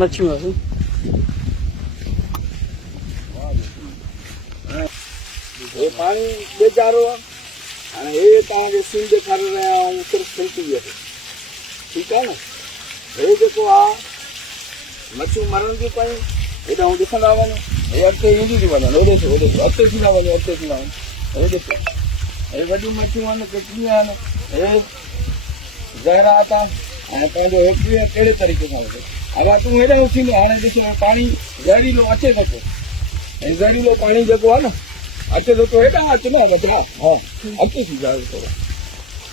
मच्छियों ये पानी बेचारो અને એ तव्हांखे सीन ॾेखारे रहिया आहियूं सिर्फ़ु फिल्टरीअ ते ठीकु आहे न हे जेको आहे मच्छियूं मरनि थियूं पयूं हेॾा ॾिसंदा वञो हे अॻिते ईंदियूं थियूं वञनि होॾे थो अॻिते थी था वञो अॻिते थी था वञनि हे ॾिसो हे वॾियूं मच्छियूं आहिनि की कीअं आहिनि हे ज़हरात आहे ऐं पंहिंजो हे कीअं कहिड़े तरीक़े सां वठे अगरि तूं हेॾा उथींदो हाणे ॾिसो पाणी ज़हरीलो अचे थो पियो ऐं ज़हरीलो पाणी जेको आहे न अचे थो हेॾा अच न वधा हा अचे थी जाए थोरो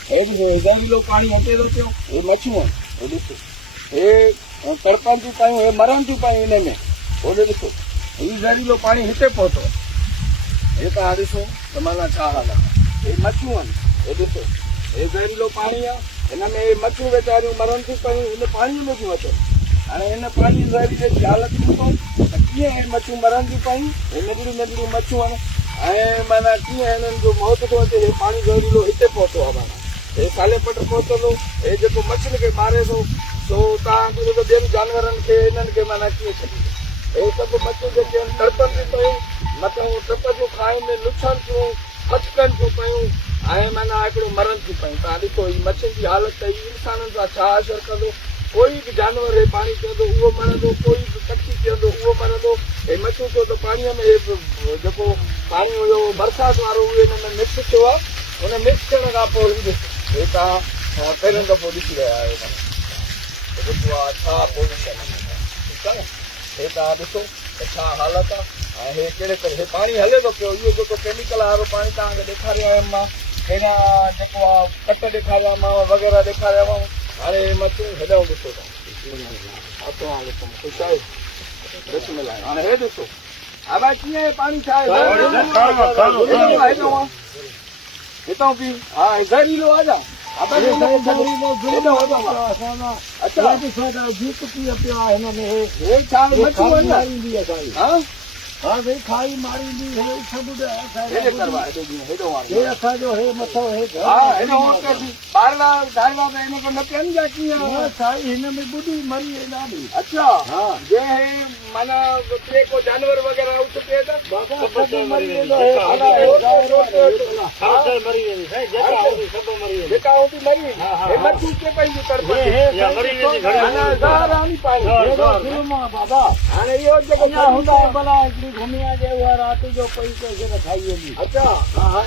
हे ॾिसो हे ज़हरीलो पाणी अचे थो पियो हे मच्छियूं आहिनि हे ॾिसो हे तड़पनि थियूं पयूं हे मरनि थियूं पयूं हिन में होॾे ॾिसो हीउ ज़हरीलो पाणी हिते पहुतो हे तव्हां ॾिसो त माना छा हाल आहे हे मच्छियूं आहिनि हे ॾिसो हे ज़हरीलो पाणी आहे हिन में हे मच्छियूं वीचारियूं मरनि थियूं पयूं हिन पाणीअ में थियूं अचनि हाणे हिन पाणी ज़हरीले जी हालत ॾिसो त कीअं हे मच्छियूं मरनि थियूं पयूं हे नंढियूं नंढियूं मच्छियूं आहिनि ऐं माना कीअं हिननि जो मौत थो अचे हे पाणी ज़हरीलो हिते पहुतो आहे माना हे काले पट पहुचंदो हे जेको मच्छियुनि खे मारे थो सो तव्हांखे जेको ॿियनि जानवरनि खे हिननि खे माना कीअं छॾींदो हे सभु मच्छियूं जेके आहिनि तड़पनि थियूं पयूं मथां टप थियूं खाइनि लुछनि थियूं खचकनि थियूं पयूं ऐं माना हिकिड़ो मरनि थियूं पयूं तव्हां ॾिसो हीअ मच्छियुनि जी हालत ई इंसाननि सां छा असरु कंदो कोई बि जानवर हे पाणी पीअंदो उहो मरंदो कोई बि पखी पीअंदो उहो मरंदो हे मच्छियूं छो त पाणीअ में जेको पाणी हुयो बरसाति वारो उहो हिन में मिक्स थियो आहे हुन मिक्स थियण खां पोइ हे तव्हां पहिरियों दफ़ो ॾिसी रहिया आहियो जेको आहे छा पोज़ीशन ठीकु आहे न हे तव्हां ॾिसो त छा हालत आहे ऐं हे कहिड़े करे हे पाणी हले थो पियो इहो जेको केमिकल वारो पाणी तव्हांखे ॾेखारियो आयुमि मां पहिरियां जेको आहे कट ॾेखारियामांव वग़ैरह ॾेखारियामांव हाणे हे मच्छियूं हेॾो ॾिसो तव्हां ख़ुशि आहे बिस्मिल्लाह हाणे हे ॾिसो हा भाई कीअं हे पाणी छा आहे हितां बि हा ज़हरीलो आहे छा हाँ भाई खाई मारी सब असांजो हे मथो ॿारला धारला में हिन न पियनि जा कीअं साईं हिन में ॿुधी मरी वेंदा बि अच्छा हा जे हे माना ॿिए को जानवर वग़ैरह उठ पिए त मरी वेंदो जेका हूंदी मरी हे मच्छी के पंहिंजी तरफ़ बाबा हाणे इहो जेको हूंदा भला घुमी अचे उहा राति जो पई खाई वेंदी अच्छा हा हा